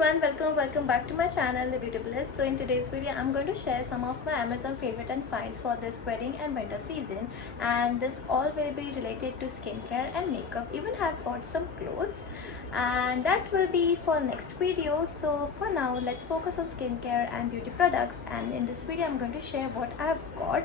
everyone, welcome back to my channel The Beautifulist. So in today's video I'm going to share some of my Amazon favorite and finds for this wedding and winter season, and this all will be related to skincare and makeup. Even have bought some clothes, and that will be for next video. So for now let's focus on skincare and beauty products, and in this video I'm going to share what I have got.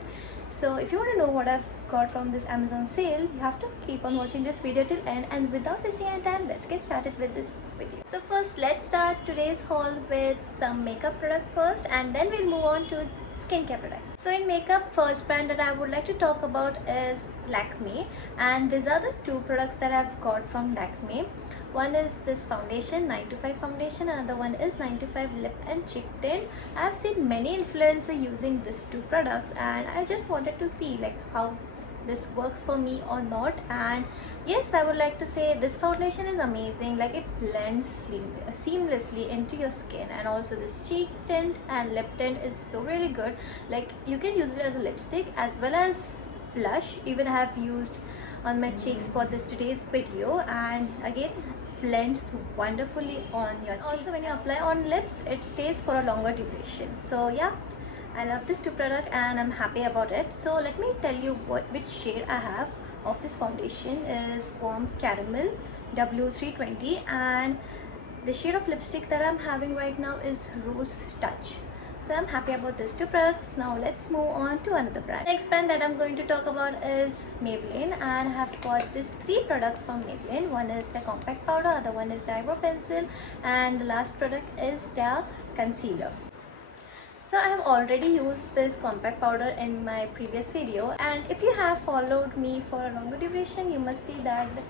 So if you want to know what I've got from this Amazon sale, you have to keep on watching this video till end, and without wasting any time, let's get started with this video. So first let's start today's haul with some makeup product first, and then we'll move on to skincare products. So in makeup, first brand that I would like to talk about is Lakme, and these are the two products that I've got from Lakme. One is this foundation, 9 to 5 foundation, another one is 9 to 5 lip and cheek tint. I've seen many influencers using these two products, and I just wanted to see like how this works for me or not. And yes, I would like to say this foundation is amazing. Like it blends seamlessly into your skin, and also this cheek tint and lip tint is so really good. Like you can use it as a lipstick as well as blush. Even I have used on my cheeks for this today's video, and again blends wonderfully on your cheeks. Also when you apply on lips, it stays for a longer duration. So yeah, I love this two product and I'm happy about it. So let me tell you which shade I have of this foundation is Warm Caramel W320, and the shade of lipstick that I'm having right now is Rose Touch. So I'm happy about these two products. Now let's move on to another brand. Next brand that I'm going to talk about is Maybelline, and I have got these three products from Maybelline. One is the compact powder, other one is the eyebrow pencil, and the last product is their concealer. So I have already used this compact powder in my previous video, and if you have followed me for a longer duration, you must see that the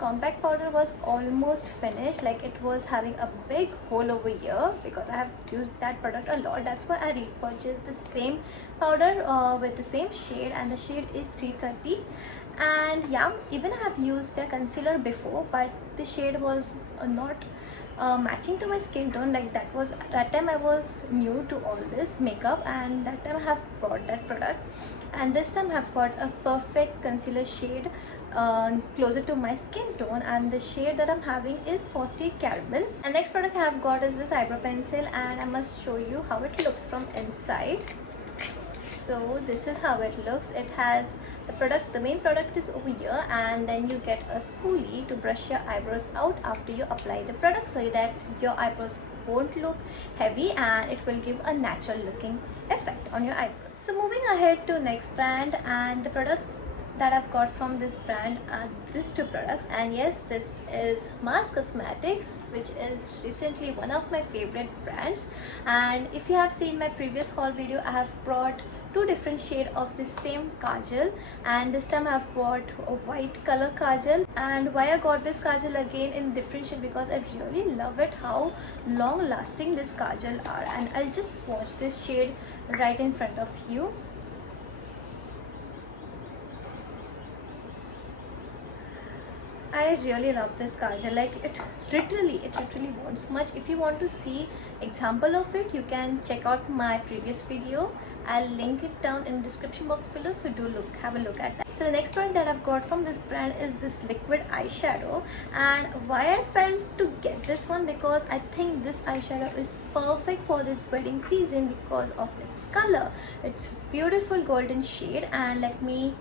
compact powder was almost finished. Like it was having a big hole over here because I have used that product a lot. That's why I repurchased the same powder with the same shade, and the shade is 330. And yeah, even I have used their concealer before, but the shade was not matching to my skin tone. Like that time I was new to all this makeup, and that time I have bought that product, and this time I have got a perfect concealer shade closer to my skin tone, and the shade that I'm having is 40 Caramel. And next product I have got is this eyebrow pencil, and I must show you how it looks from inside. So this is how it looks. It has the main product is over here, and then you get a spoolie to brush your eyebrows out after you apply the product, so that your eyebrows won't look heavy and it will give a natural looking effect on your eyebrows. So moving ahead to next brand, and the product that I've got from this brand are these two products. And yes, this is Mars Cosmetics, which is recently one of my favorite brands. And if you have seen my previous haul video, I have brought two different shades of the same kajal, and this time I have bought a white color kajal. And why I got this kajal again in different shade, because I really love it how long lasting this kajal are. And I'll just swatch this shade right in front of you. I really love this kajal. Like it literally won't smudge. If you want to see example of it, you can check out my previous video. I'll link it down in the description box below, so do have a look at that. So the next product that I've got from this brand is this liquid eyeshadow, and why I felt to get this one, because I think this eyeshadow is perfect for this wedding season because of its color. It's beautiful golden shade, and let me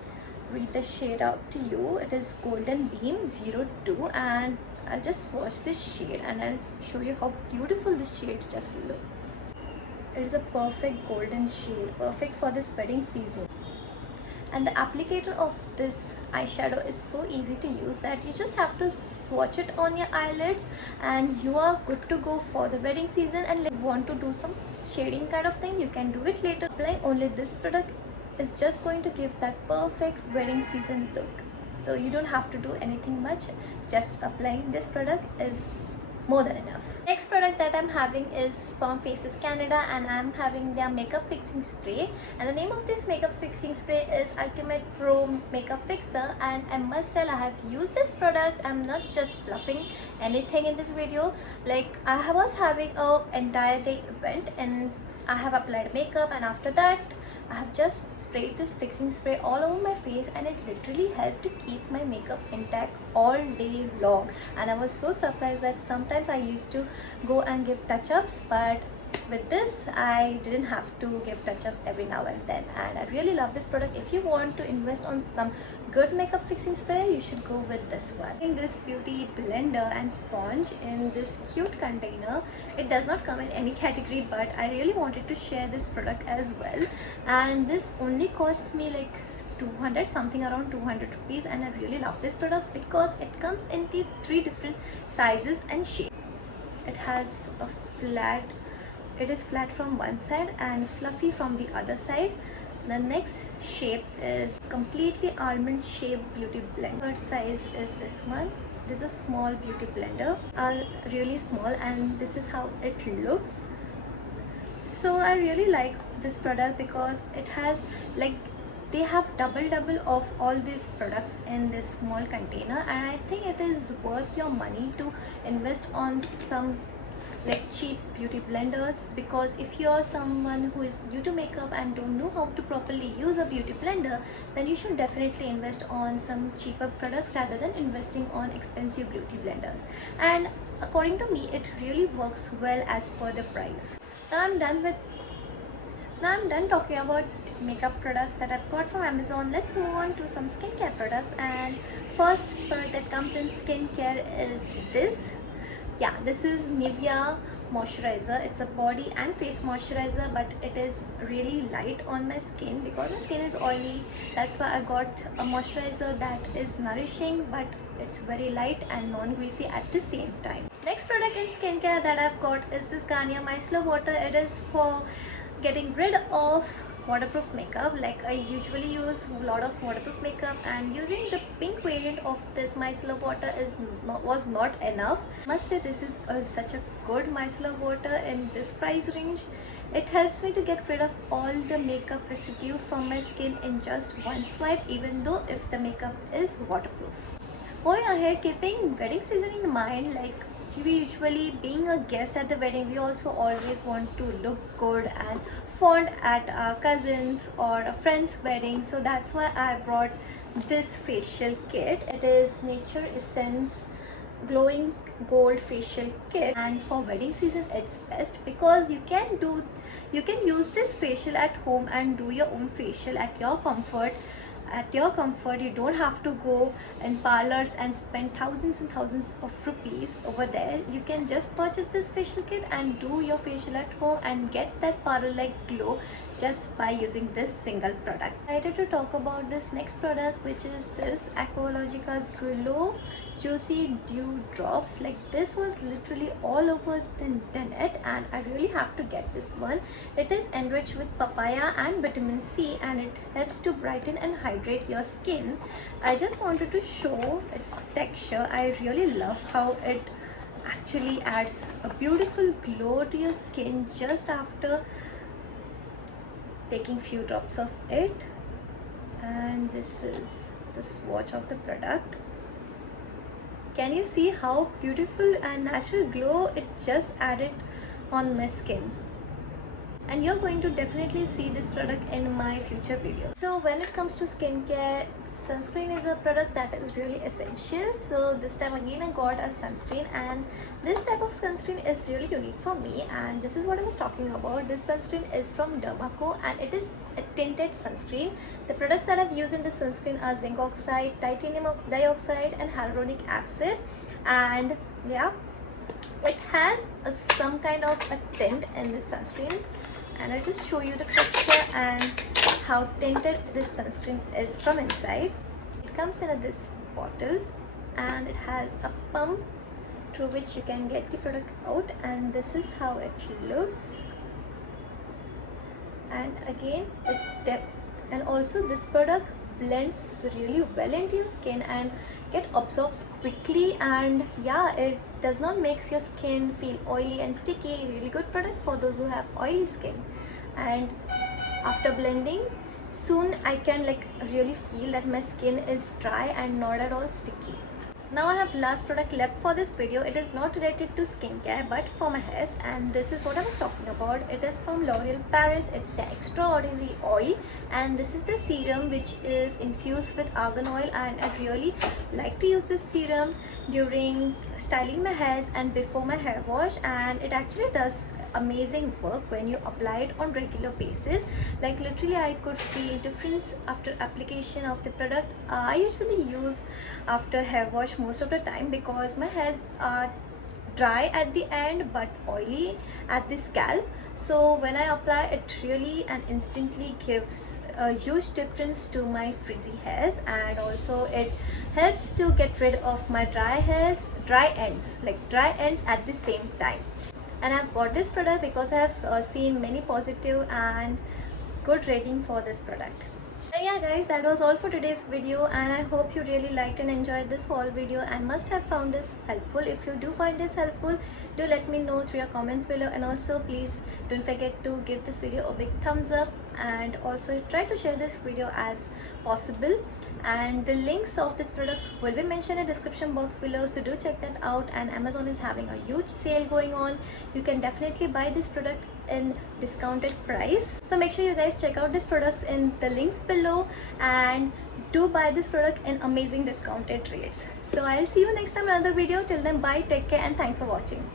read the shade out to you. It is Golden Beam 02, and I'll just swatch this shade and I'll show you how beautiful this shade just looks. It is a perfect golden shade, perfect for this wedding season. And the applicator of this eyeshadow is so easy to use that you just have to swatch it on your eyelids, and you are good to go for the wedding season. And if you want to do some shading kind of thing, you can do it later. Applying only this product is just going to give that perfect wedding season look. So you don't have to do anything much, just applying this product is more than enough. Next product that I'm having is from Faces Canada, and I'm having their makeup fixing spray, and the name of this makeup fixing spray is Ultimate Pro Makeup Fixer. And I must tell, I have used this product. I'm not just bluffing anything in this video. Like I was having a entire day event, and I have applied makeup, and after that I have just sprayed this fixing spray all over my face, and it literally helped to keep my makeup intact all day long. And I was so surprised that sometimes I used to go and give touch-ups, but with this I didn't have to give touch-ups every now and then, and I really love this product. If you want to invest on some good makeup fixing spray, you should go with this one. In this beauty blender and sponge in this cute container, it does not come in any category, but I really wanted to share this product as well. And this only cost me like 200 something, around 200 rupees, and I really love this product because it comes in 3 different sizes and shapes. It has a flat, it is flat from one side and fluffy from the other side. The next shape is completely almond shaped beauty blender. Third size is this one. It is a small beauty blender, really small, and this is how it looks. So I really like this product because it has like, they have double of all these products in this small container, and I think it is worth your money to invest on some like cheap beauty blenders, because if you're someone who is new to makeup and don't know how to properly use a beauty blender, then you should definitely invest on some cheaper products rather than investing on expensive beauty blenders. And according to me, it really works well as per the price. Now I'm done talking about makeup products that I've got from Amazon. Let's move on to some skincare products, and first product that comes in skincare is this. Yeah, this is Nivea moisturizer. It's a body and face moisturizer, but it is really light on my skin because my skin is oily. That's why I got a moisturizer that is nourishing, but it's very light and non-greasy at the same time. Next product in skincare that I've got is this Garnier Micellar Water. It is for getting rid of waterproof makeup. Like, I usually use a lot of waterproof makeup, and using the pink variant of this micellar water was not enough. Must say this is such a good micellar water in this price range. It helps me to get rid of all the makeup residue from my skin in just one swipe, even though if the makeup is waterproof. Moving ahead, keeping wedding season in mind, like we usually, being a guest at the wedding, we also always want to look good and fond at our cousins or a friend's wedding. So that's why I brought this facial kit. It is Nature Essence Glowing Gold Facial Kit, and for wedding season it's best because you can use this facial at home and do your own facial at your comfort. You don't have to go in parlors and spend thousands and thousands of rupees over there. You can just purchase this facial kit and do your facial at home and get that parlor-like glow just by using this single product. I decided to talk about this next product, which is this Aqualogica's Glow Juicy Dew Drops. Like, this was literally all over the internet, and I really have to get this one. It is enriched with papaya and vitamin C, and it helps to brighten and hydrate your skin. I just wanted to show its texture. I really love how it actually adds a beautiful glow to your skin just after taking few drops of it. And this is the swatch of the product. Can you see how beautiful and natural glow it just added on my skin? And you're going to definitely see this product in my future videos. So when it comes to skincare, sunscreen is a product that is really essential. So this time again I got a sunscreen, and this type of sunscreen is really unique for me, and this is what I was talking about. This sunscreen is from Derma, and it is a tinted sunscreen. The products that I've used in this sunscreen are zinc oxide, titanium dioxide and hyaluronic acid. And yeah, it has some kind of a tint in this sunscreen, and I'll just show you the texture and how tinted this sunscreen is from inside. It comes in this bottle, and it has a pump through which you can get the product out, and this is how it looks. And again, and also this product blends really well into your skin and get absorbs quickly, and yeah, it does not makes your skin feel oily and sticky. Really good product for those who have oily skin. And after blending, soon I can like really feel that my skin is dry and not at all sticky. Now I have last product left for this video. It is not related to skincare but for my hairs, and this is what I was talking about. It is from L'Oreal Paris. It's the Extraordinary Oil, and this is the serum which is infused with argan oil, and I really like to use this serum during styling my hairs and before my hair wash, and it actually does amazing work when you apply it on regular basis. Like literally I could feel difference after application of the product. I usually use after hair wash most of the time because my hairs are dry at the end but oily at the scalp. So when I apply it, really and instantly gives a huge difference to my frizzy hairs, and also it helps to get rid of my dry ends at the same time. And I've bought this product because I have seen many positive and good rating for this product. So yeah guys, that was all for today's video, and I hope you really liked and enjoyed this haul video and must have found this helpful. If you do find this helpful, do let me know through your comments below, and also please don't forget to give this video a big thumbs up, and also try to share this video as possible. And the links of these products will be mentioned in the description box below, so do check that out. And Amazon is having a huge sale going on. You can definitely buy this product in discounted price, so make sure you guys check out these products in the links below and do buy this product in amazing discounted rates. So I'll see you next time in another video. Till then, bye, take care, and thanks for watching.